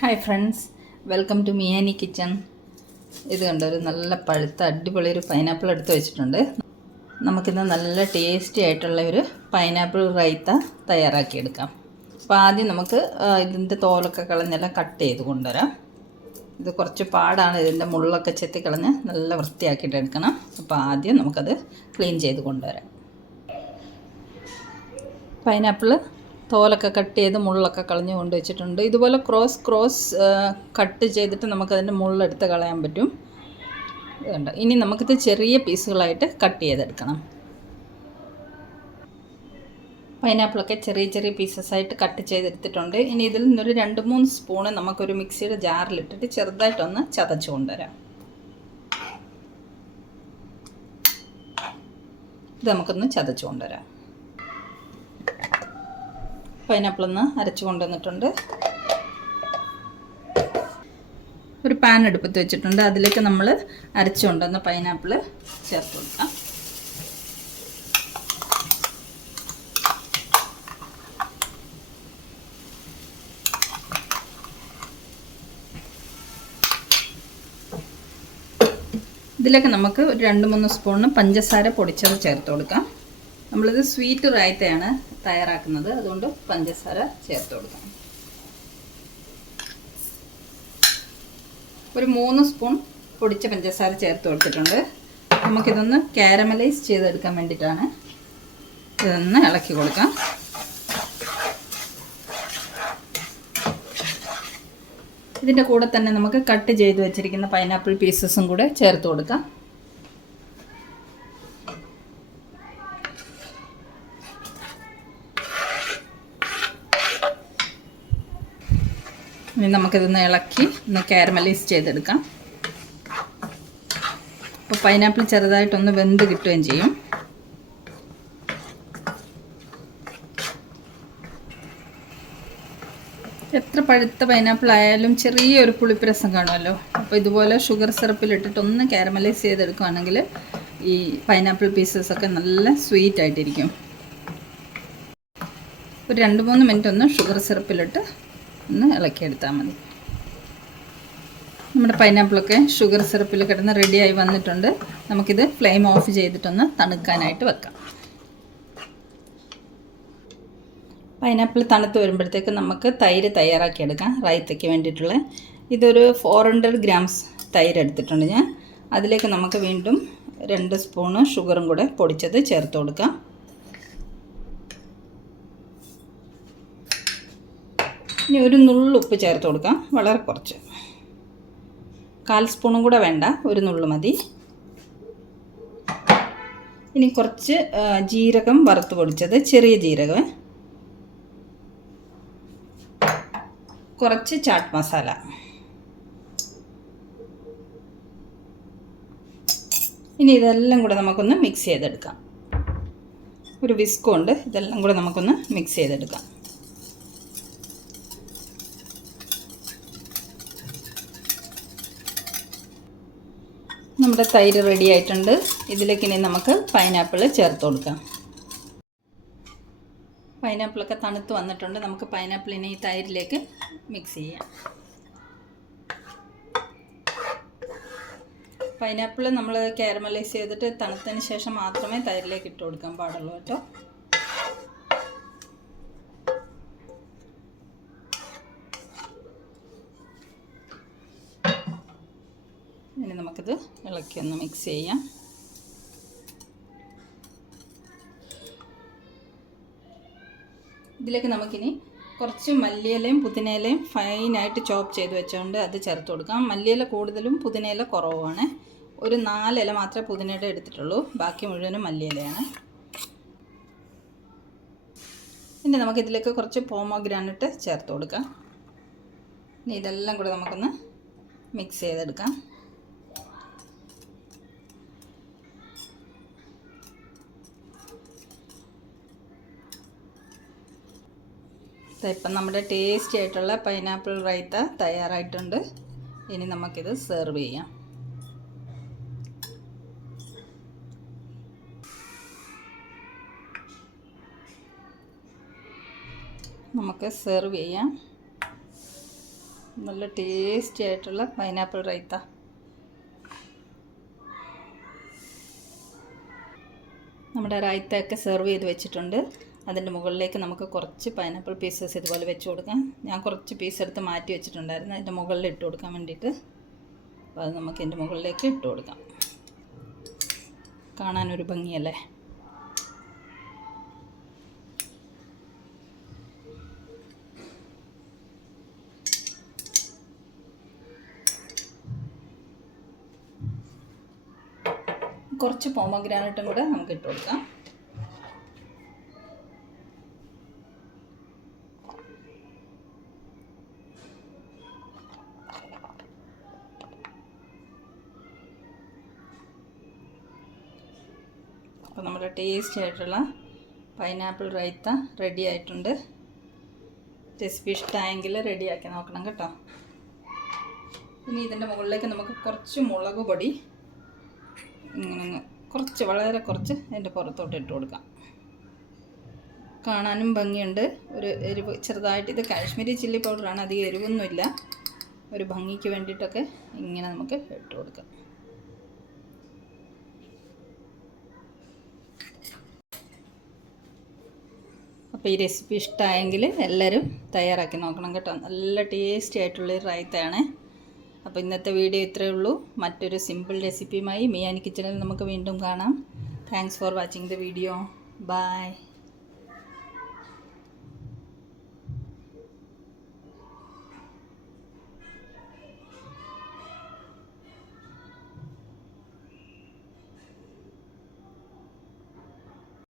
Hi friends, welcome to Miyani kitchen. ഇത് കണ്ടോ, ഒരു നല്ല പഴുത്ത അടിപൊളി ഒരു പൈനാപ്പിൾ എടുത്ത് വെച്ചിട്ടുണ്ട്. നമുക്കിന്ന് നല്ല ടേസ്റ്റി ആയിട്ടുള്ള ഒരു പൈനാപ്പിൾ റൈത്ത തയ്യാറാക്കിയെടുക്കാം. അപ്പോൾ ആദ്യം നമുക്ക് ഇതിൻ്റെ തോലൊക്കെ കളഞ്ഞെല്ലാം കട്ട് ചെയ്ത് കൊണ്ടുവരാം. ഇത് കുറച്ച് പാടാണ്, ഇതിൻ്റെ മുള്ളൊക്കെ ചെത്തിക്കളഞ്ഞ് നല്ല വൃത്തിയാക്കിയിട്ട് എടുക്കണം. അപ്പോൾ ആദ്യം നമുക്കത് ക്ലീൻ ചെയ്ത് കൊണ്ടുവരാം. പൈനാപ്പിൾ തോലൊക്കെ കട്ട് ചെയ്ത് മുള്ളൊക്കെ കളഞ്ഞ് കൊണ്ട് വെച്ചിട്ടുണ്ട്. ഇതുപോലെ ക്രോസ് കട്ട് ചെയ്തിട്ട് നമുക്കതിൻ്റെ മുള്ളെടുത്ത് കളയാൻ പറ്റും. ഇതുണ്ട്. ഇനി നമുക്കിത് ചെറിയ പീസുകളായിട്ട് കട്ട് ചെയ്തെടുക്കണം. പൈനാപ്പിളൊക്കെ ചെറിയ ചെറിയ പീസസായിട്ട് കട്ട് ചെയ്തെടുത്തിട്ടുണ്ട്. ഇനി ഇതിൽ നിന്നൊരു 2-3 സ്പൂണ് നമുക്കൊരു മിക്സിയുടെ ജാറിലിട്ടിട്ട് ചെറുതായിട്ടൊന്ന് ചതച്ച് കൊണ്ടുവരാം. ഇത് നമുക്കൊന്ന് ചതച്ച് കൊണ്ടുവരാം. പൈനാപ്പിളൊന്ന് അരച്ച് കൊണ്ടുവന്നിട്ടുണ്ട്. ഒരു പാൻ അടുപ്പത്ത് വെച്ചിട്ടുണ്ട്. അതിലേക്ക് നമ്മൾ അരച്ച് കൊണ്ടുവന്ന പൈനാപ്പിൾ ചേർത്ത് കൊടുക്കാം. ഇതിലേക്ക് നമുക്ക് ഒരു 2-3 സ്പൂണ് പഞ്ചസാര പൊടിച്ചത് ചേർത്ത് കൊടുക്കാം. നമ്മളിത് സ്വീറ്റ് റായത്തയാണ് തയ്യാറാക്കുന്നത്, അതുകൊണ്ട് പഞ്ചസാര ചേർത്ത് കൊടുക്കാം. ഒരു 3 സ്പൂൺ പൊടിച്ച പഞ്ചസാര ചേർത്ത് കൊടുത്തിട്ടുണ്ട്. നമുക്കിതൊന്ന് കാരമലൈസ് ചെയ്തെടുക്കാൻ വേണ്ടിയിട്ടാണ്. ഇതൊന്ന് ഇളക്കി കൊടുക്കാം. ഇതിൻ്റെ കൂടെ തന്നെ നമുക്ക് കട്ട് ചെയ്ത് വെച്ചിരിക്കുന്ന പൈനാപ്പിൾ പീസസും കൂടെ ചേർത്ത് കൊടുക്കാം. ഇനി നമുക്കിതൊന്ന് ഇളക്കി ഒന്ന് കാരമലൈസ് ചെയ്തെടുക്കാം. അപ്പോൾ പൈനാപ്പിൾ ചെറുതായിട്ടൊന്ന് വെന്ത് കിട്ടുകയും ചെയ്യും. എത്ര പഴുത്ത പൈനാപ്പിൾ ആയാലും ചെറിയൊരു പുളിപ്പ് രസം കാണുമല്ലോ. അപ്പോൾ ഇതുപോലെ ഷുഗർ സിറപ്പിലിട്ടിട്ടൊന്ന് കാരമലൈസ് ചെയ്തെടുക്കുകയാണെങ്കിൽ ഈ പൈനാപ്പിൾ പീസസൊക്കെ നല്ല സ്വീറ്റ് ആയിട്ടിരിക്കും. ഒരു 2-3 മിനിറ്റ് ഒന്ന് ഷുഗർ സിറപ്പിലിട്ട് ഒന്ന് ഇളക്കിയെടുത്താൽ മതി. നമ്മുടെ പൈനാപ്പിളൊക്കെ ഷുഗർ സിറപ്പിൽ കിടന്ന് റെഡിയായി വന്നിട്ടുണ്ട്. നമുക്കിത് ഫ്ലെയിം ഓഫ് ചെയ്തിട്ടൊന്ന് തണുക്കാനായിട്ട് വെക്കാം. പൈനാപ്പിൾ തണുത്ത് വരുമ്പോഴത്തേക്ക് നമുക്ക് തൈര് തയ്യാറാക്കിയെടുക്കാം. റൈത്തയ്ക്ക് വേണ്ടിയിട്ടുള്ള ഇതൊരു 400 ഗ്രാംസ് തൈര് എടുത്തിട്ടുണ്ട് ഞാൻ. അതിലേക്ക് നമുക്ക് വീണ്ടും 2 സ്പൂണ് ഷുഗറും കൂടെ പൊടിച്ചത് ചേർത്ത് കൊടുക്കാം. ഇനി ഒരു നുള്ളുപ്പ് ചേർത്ത് കൊടുക്കാം, വളരെ കുറച്ച്. 1/4 സ്പൂണും കൂടെ വേണ്ട, ഒരു നുള്ളു മതി. ഇനി കുറച്ച് ജീരകം വറുത്ത് പൊടിച്ചത്, ചെറിയ ജീരകം, കുറച്ച് ചാട്ട് മസാല. ഇനി ഇതെല്ലാം കൂടെ നമുക്കൊന്ന് മിക്സ് ചെയ്തെടുക്കാം. ഒരു വിസ്ക് കൊണ്ട് ഇതെല്ലാം കൂടെ നമുക്കൊന്ന് മിക്സ് ചെയ്തെടുക്കാം. നമ്മുടെ തൈര് റെഡി ആയിട്ടുണ്ട്. ഇതിലേക്ക് ഇനി നമുക്ക് പൈനാപ്പിൾ ചേർത്ത് കൊടുക്കാം. പൈനാപ്പിളൊക്കെ തണുത്ത് വന്നിട്ടുണ്ട്. നമുക്ക് പൈനാപ്പിളിനെ ഈ തൈരിലേക്ക് മിക്സ് ചെയ്യാം. പൈനാപ്പിൾ നമ്മൾ കാരമലൈസ് ചെയ്തിട്ട് തണുത്തതിന് ശേഷം മാത്രമേ തൈരിലേക്ക് ഇട്ട് കൊടുക്കാൻ പാടുള്ളൂ കേട്ടോ. ഇനി നമുക്കിത് ഇളക്കി ഒന്ന് മിക്സ് ചെയ്യാം. ഇതിലേക്ക് നമുക്കിനി കുറച്ച് മല്ലിയിലയും പുതിനയിലയും ഫൈനായിട്ട് ചോപ്പ് ചെയ്ത് വെച്ചുകൊണ്ട് അത് ചേർത്ത് കൊടുക്കാം. മല്ലിയില കൂടുതലും പുതിനയില കുറവാണ്. ഒരു 4 ഇല മാത്രമേ പുതിനയുടെ എടുത്തിട്ടുള്ളൂ, ബാക്കി മുഴുവനും മല്ലിയിലയാണ്. ഇനി നമുക്കിതിലേക്ക് കുറച്ച് പോമോഗ്രാനൈറ്റ് ചേർത്ത് കൊടുക്കാം. ഇനി ഇതെല്ലാം കൂടെ നമുക്കൊന്ന് മിക്സ് ചെയ്തെടുക്കാം. ഇപ്പം നമ്മുടെ ടേസ്റ്റി ആയിട്ടുള്ള പൈനാപ്പിൾ റൈത്ത തയ്യാറായിട്ടുണ്ട്. ഇനി നമുക്കിത് സെർവ് ചെയ്യാം. നമുക്ക് സെർവ് ചെയ്യാം. നല്ല ടേസ്റ്റി ആയിട്ടുള്ള പൈനാപ്പിൾ റൈത്ത. നമ്മുടെ റൈത്തയൊക്കെ സെർവ് ചെയ്ത് വെച്ചിട്ടുണ്ട്. അതിൻ്റെ മുകളിലേക്ക് നമുക്ക് കുറച്ച് പൈനാപ്പിൾ പീസസ് ഇതുപോലെ വെച്ച് കൊടുക്കാം. ഞാൻ കുറച്ച് പീസ് എടുത്ത് മാറ്റി വെച്ചിട്ടുണ്ടായിരുന്നു അതിൻ്റെ മുകളിൽ ഇട്ട് കൊടുക്കാൻ വേണ്ടിയിട്ട്. അപ്പോൾ അത് നമുക്ക് ഇതിൻ്റെ മുകളിലേക്ക് ഇട്ട് കൊടുക്കാം. കാണാനൊരു ഭംഗിയല്ലേ. കുറച്ച് പോമഗ്രാനൈറ്റും കൂടെ നമുക്ക് ഇട്ട് കൊടുക്കാം. അപ്പോൾ നമ്മുടെ ടേസ്റ്റി ആയിട്ടുള്ള പൈനാപ്പിൾ റൈത്ത റെഡി ആയിട്ടുണ്ട്. റെസിപ്പി ഇഷ്ടമായെങ്കിൽ റെഡിയാക്കി നോക്കണം കേട്ടോ. ഇനി ഇതിൻ്റെ മുകളിലേക്ക് നമുക്ക് കുറച്ച് മുളക് പൊടി ഇങ്ങനെ കുറച്ച്, വളരെ കുറച്ച് അതിൻ്റെ പുറത്തോട്ട് ഇട്ട് കൊടുക്കാം. കാണാനും ഭംഗിയുണ്ട്. ഒരു എരിവ് ചെറുതായിട്ട്, ഇത് കാശ്മീരി ചില്ലി പൗഡറാണ്, അധികം എരിവൊന്നുമില്ല. ഒരു ഭംഗിക്ക് വേണ്ടിയിട്ടൊക്കെ ഇങ്ങനെ നമുക്ക് ഇട്ട് കൊടുക്കാം. അപ്പോൾ ഈ റെസിപ്പി ഇഷ്ടമായെങ്കിൽ എല്ലാവരും തയ്യാറാക്കി നോക്കണം കേട്ടോ. നല്ല ടേസ്റ്റി ആയിട്ടുള്ളൊരു റൈത്തയാണ്. അപ്പോൾ ഇന്നത്തെ വീഡിയോ ഇത്രയേ ഉള്ളൂ. മറ്റൊരു സിമ്പിൾ റെസിപ്പിയുമായി മിയാനി കിച്ചണിൽ നമുക്ക് വീണ്ടും കാണാം. Thanks for watching the video. By.